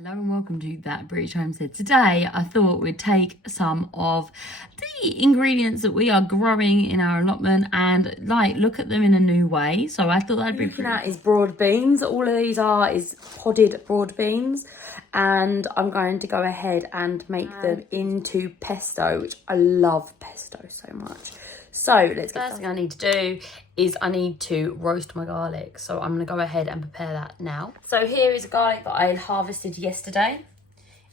Hello and welcome to That British Homestead. Today I thought we'd take some of the ingredients that we are growing in our allotment and look at them in a new way. So I thought that'd be looking at is broad beans. All of these is podded broad beans, and I'm going to go ahead and make them into pesto, which I love pesto so much. So let's get First thing I need to do is I need to roast my garlic. So I'm going to go ahead and prepare that now. So here is a garlic that I harvested yesterday.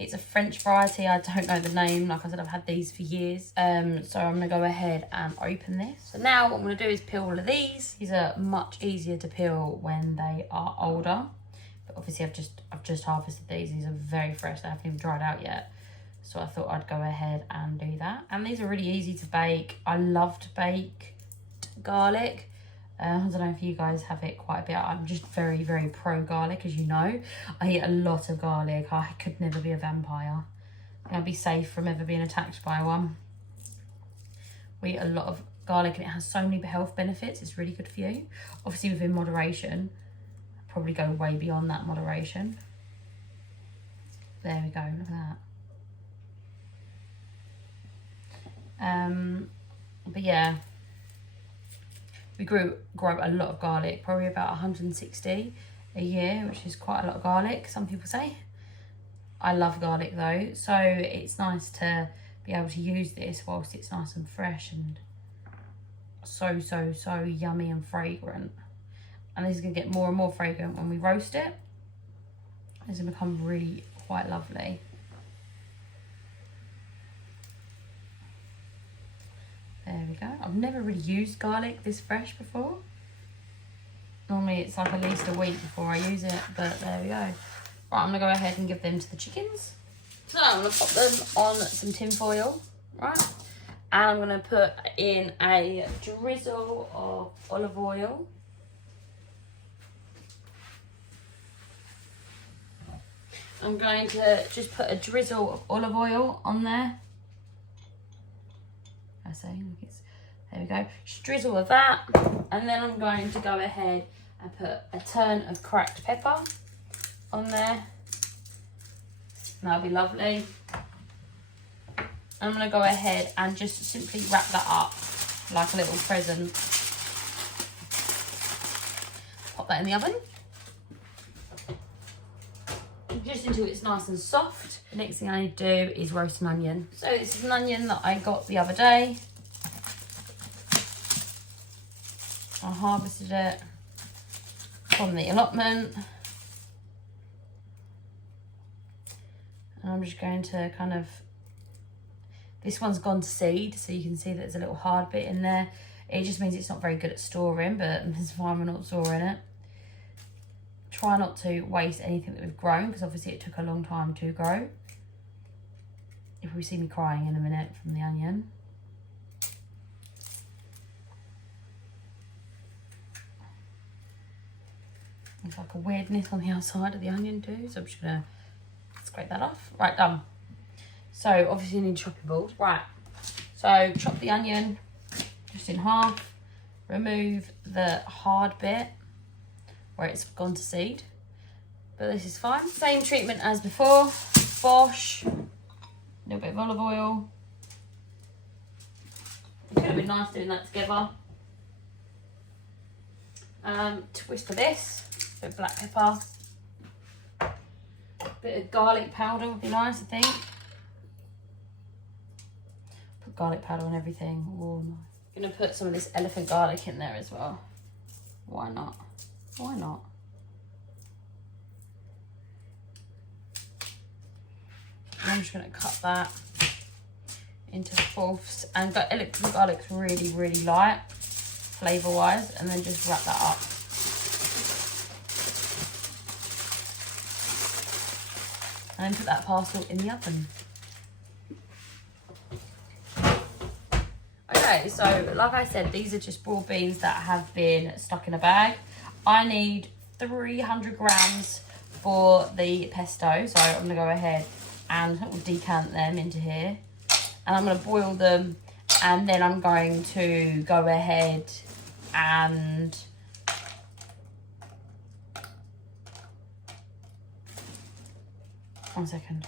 It's a French variety. I don't know the name. Like I said, I've had these for years. So I'm going to go ahead and open this. So now what I'm going to do is peel all of these. These are much easier to peel when they are older. But obviously I've just harvested these. These are very fresh. They haven't even dried out yet. So I thought I'd go ahead and do that. And these are really easy to bake. I love to bake garlic. I don't know if you guys have it quite a bit. I'm just very, very pro garlic, as you know. I eat a lot of garlic. I could never be a vampire. I'd be safe from ever being attacked by one. We eat a lot of garlic and it has so many health benefits. It's really good for you. Obviously within moderation. I'd probably go way beyond that moderation. There we go, look at that. But yeah, we grow a lot of garlic, probably about 160 a year, which is quite a lot of garlic, some people say. I love garlic though, so it's nice to be able to use this whilst it's nice and fresh and so yummy and fragrant. And this is going to get more and more fragrant when we roast it. It's going to become really quite lovely. There we go. I've never really used garlic this fresh before. Normally it's like at least a week before I use it, but there we go. Right, I'm gonna go ahead and give them to the chickens. So I'm gonna pop them on some tin foil, right? And I'm gonna put in a drizzle of olive oil. I'm going to just put a drizzle of olive oil on there. There we go, just drizzle of that, and then I'm going to go ahead and put a turn of cracked pepper on there. That'll be lovely. I'm going to go ahead and just simply wrap that up like a little present. Pop that in the oven just until it's nice and soft. The next thing I need to do is roast an onion. So this is an onion that I got the other day. I harvested it from the allotment. And I'm just going to kind of, this one's gone to seed, so you can see that there's a little hard bit in there. It just means it's not very good at storing, but it's fine, we're not storing it. Try not to waste anything that we've grown, because obviously it took a long time to grow. If we see me crying in a minute from the onion. There's like a weirdness on the outside of the onion too, so I'm just gonna scrape that off. Right, done. So obviously you need chopping boards. Right, so chop the onion just in half. Remove the hard bit where it's gone to seed, but this is fine. Same treatment as before. Bosh, a little bit of olive oil. It could have been nice doing that together. Twist of this, a bit of black pepper, a bit of garlic powder would be nice, I think. Put garlic powder on everything. Ooh, nice. I'm gonna put some of this elephant garlic in there as well. Why not? Why not? I'm just gonna cut that into fourths, and the garlic's really, really light flavour wise, and then just wrap that up. And then put that parcel in the oven. Okay, so like I said, these are just broad beans that have been stuck in a bag. I need 300 grams for the pesto, so I'm gonna go ahead and decant them into here. And I'm gonna boil them, and then I'm going to go ahead and 1 second.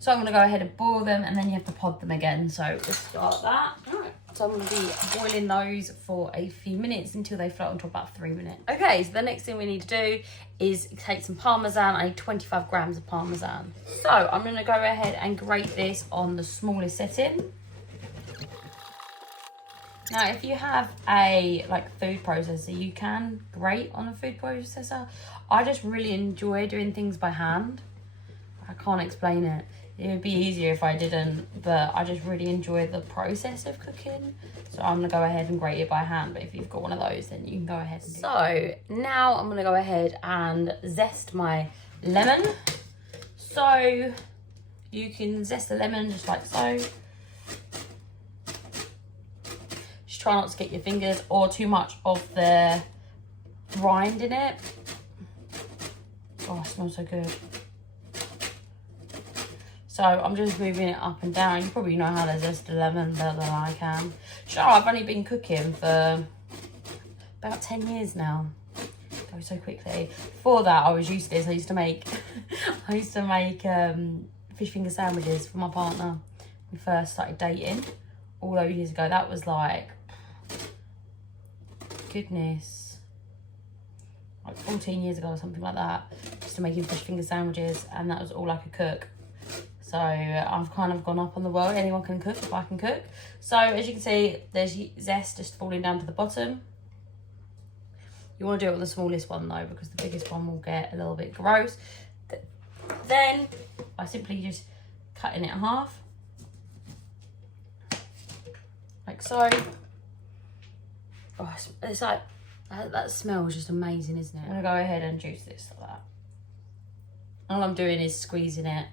So I'm going to go ahead and boil them, and then you have to pod them again. So let's start that. All right. So I'm going to be boiling those for a few minutes until they float until about 3 minutes. Okay, so the next thing we need to do is take some Parmesan. I need 25 grams of Parmesan. So I'm going to go ahead and grate this on the smallest setting. Now, if you have a food processor, you can grate on a food processor. I just really enjoy doing things by hand. I can't explain it. It would be easier if I didn't, but I just really enjoy the process of cooking. So I'm going to go ahead and grate it by hand, but if you've got one of those, then you can go ahead and do it. So now I'm going to go ahead and zest my lemon. So you can zest the lemon just like so. Just try not to get your fingers or too much of the rind in it. Oh, it smells so good. So I'm just moving it up and down. You probably know how to zest a lemon better than I can. Sure, I've only been cooking for about 10 years now. It goes so quickly. Before that, I was used to this. I used to make fish finger sandwiches for my partner when we first started dating all those years ago. That was like, goodness, like 14 years ago or something like that. Just to making fish finger sandwiches, and that was all I could cook. So I've kind of gone up on the world. Anyone can cook if I can cook. So as you can see, there's zest just falling down to the bottom. You want to do it with the smallest one though, because the biggest one will get a little bit gross. Then I simply just cutting it in half, like so. Oh, it's like that smells just amazing, isn't it? I'm gonna go ahead and juice this like that. All I'm doing is squeezing it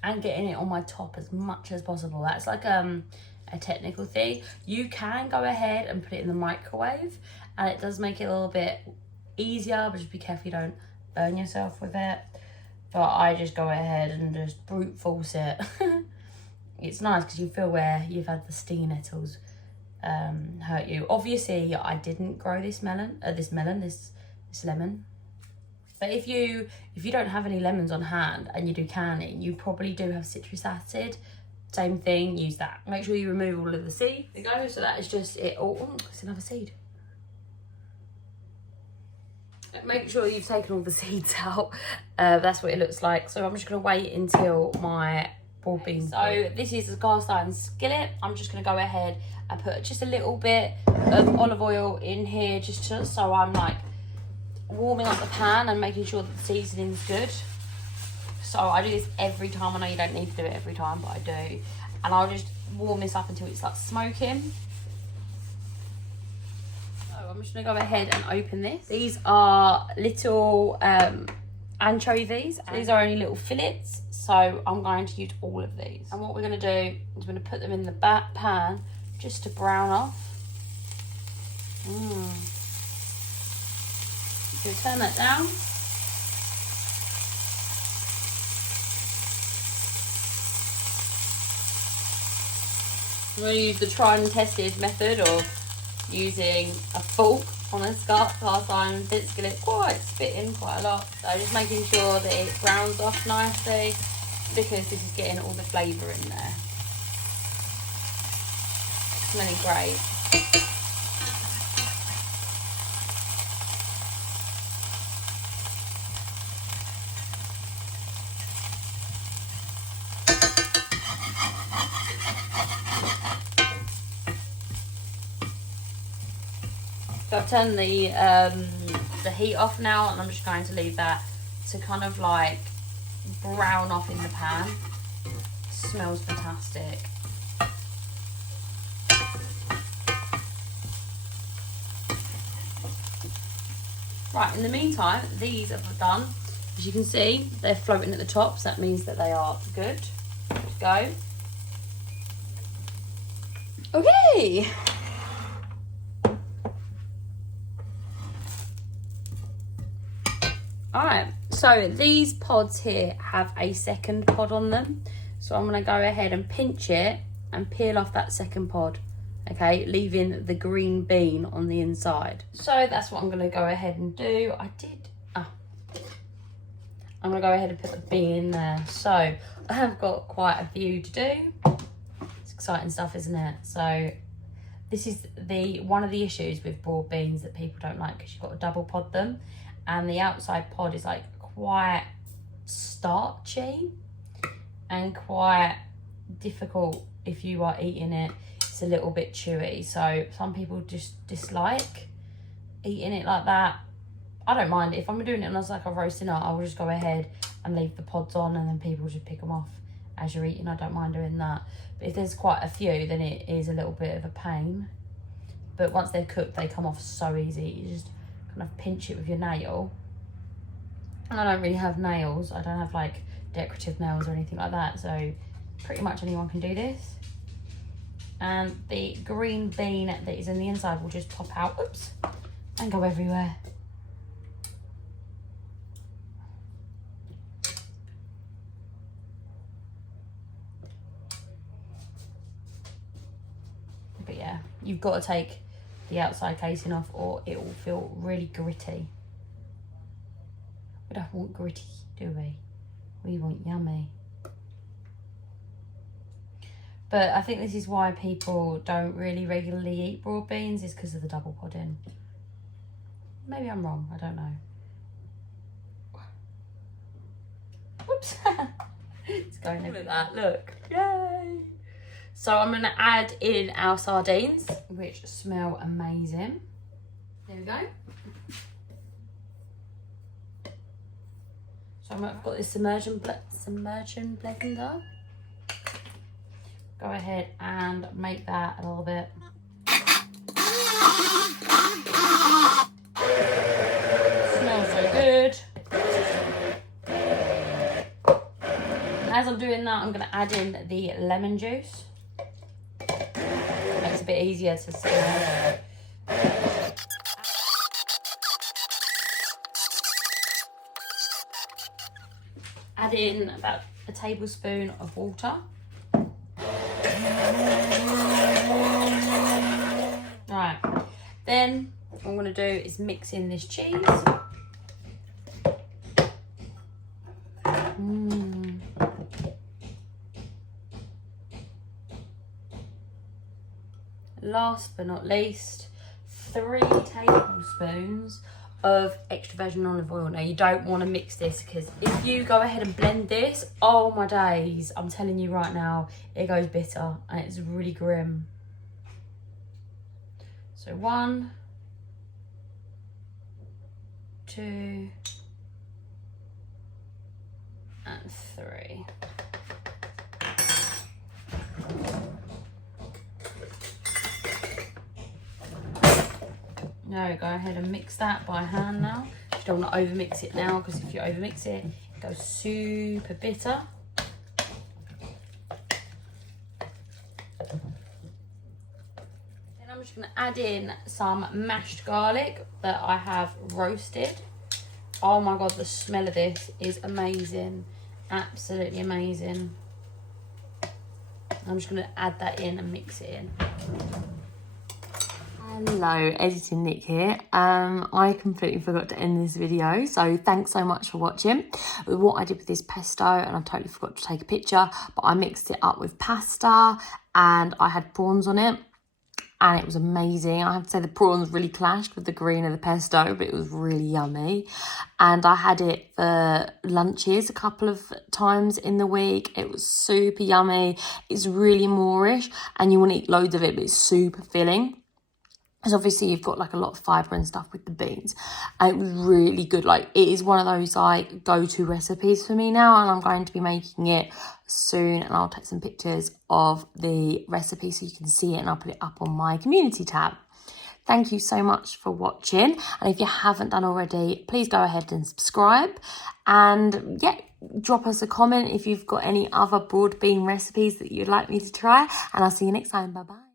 and getting it on my top as much as possible. That's like a technical thing. You can go ahead and put it in the microwave, and it does make it a little bit easier, but just be careful you don't burn yourself with it. But I just go ahead and just brute force it. It's nice because you feel where you've had the stinging nettles hurt you. Obviously, I didn't grow this lemon. But if you don't have any lemons on hand and you do canning, you probably do have citrus acid. Same thing, use that. Make sure you remove all of the seed. There you go, so that is just it. Oh, it's another seed. Make sure you've taken all the seeds out. That's what it looks like. So I'm just going to wait until my boiled beans. So this is a cast iron skillet. I'm just going to go ahead and put just a little bit of olive oil in here, just so I'm like warming up the pan and making sure that the seasoning's good. So I do this every time. I know you don't need to do it every time, but I do. And I'll just warm this up until it's like smoking. So I'm just gonna go ahead and open this. These are little anchovies. These are only little fillets, so I'm going to use all of these. And what we're gonna do is we're gonna put them in the back pan just to brown off. So turn that down. I'm going to use the tried and tested method of using a fork on a cast iron skillet, spitting quite a lot. So just making sure that it browns off nicely, because this is getting all the flavour in there. Smelling great. So I've turned the heat off now, and I'm just going to leave that to kind of like brown off in the pan. It smells fantastic. Right, in the meantime, these are done. As you can see, they're floating at the top, so that means that they are good. Let's go. Okay. Alright, so these pods here have a second pod on them. So I'm going to go ahead and pinch it and peel off that second pod. okay, leaving the green bean on the inside. So that's what I'm going to go ahead and do. I'm going to go ahead and put the bean in there. So I have got quite a few to do. It's exciting stuff, isn't it? So this is one of the issues with broad beans that people don't like, because you've got to double pod them, and the outside pod is like quite starchy and quite difficult if you are eating it. It's a little bit chewy, so some people just dislike eating it like that. I don't mind. If I'm doing it as like a roasting nut, I will just go ahead and leave the pods on, and then people just pick them off as you're eating. I don't mind doing that. But if there's quite a few, then it is a little bit of a pain. But once they're cooked, they come off so easy. You just kind of pinch it with your nail. And I don't really have nails. I don't have like decorative nails or anything like that. So pretty much anyone can do this. And the green bean that is in the inside will just pop out, oops, and go everywhere. But yeah, you've got to take the outside casing off or it will feel really gritty. We don't want gritty, do we? We want yummy. But I think this is why people don't really regularly eat broad beans, is because of the double podding. Maybe I'm wrong, I don't know. Whoops. It's going over that, look. Yay! So I'm going to add in our sardines, which smell amazing. There we go. So I've got this submersion blender. Go ahead and make that a little bit. Smells so good. And as I'm doing that, I'm going to add in the lemon juice. Makes it a bit easier to stir. Add in about a tablespoon of water. Right, then what I'm going to do is mix in this cheese. Last but not least, 3 tablespoons of extra virgin olive oil. Now you don't want to mix this, because if you go ahead and blend this, oh my days, I'm telling you right now, it goes bitter and it's really grim. So 1, 2, and 3. Now go ahead and mix that by hand now. You don't want to over mix it now, because if you over mix it, it goes super bitter. Then I'm just going to add in some mashed garlic that I have roasted. Oh my god, the smell of this is amazing. Absolutely amazing. I'm just going to add that in and mix it in. Hello, Editing Nick here. I completely forgot to end this video, so thanks so much for watching. What I did with this pesto, and I totally forgot to take a picture, but I mixed it up with pasta and I had prawns on it, and it was amazing. I have to say the prawns really clashed with the green of the pesto, but it was really yummy. And I had it for lunches a couple of times in the week. It was super yummy. It's really Moorish and you want to eat loads of it, but it's super filling. Because obviously you've got like a lot of fibre and stuff with the beans. And it was really good. Like, it is one of those like go-to recipes for me now. And I'm going to be making it soon. And I'll take some pictures of the recipe so you can see it. And I'll put it up on my community tab. Thank you so much for watching. And if you haven't done already, please go ahead and subscribe. And yeah, drop us a comment if you've got any other broad bean recipes that you'd like me to try. And I'll see you next time. Bye-bye.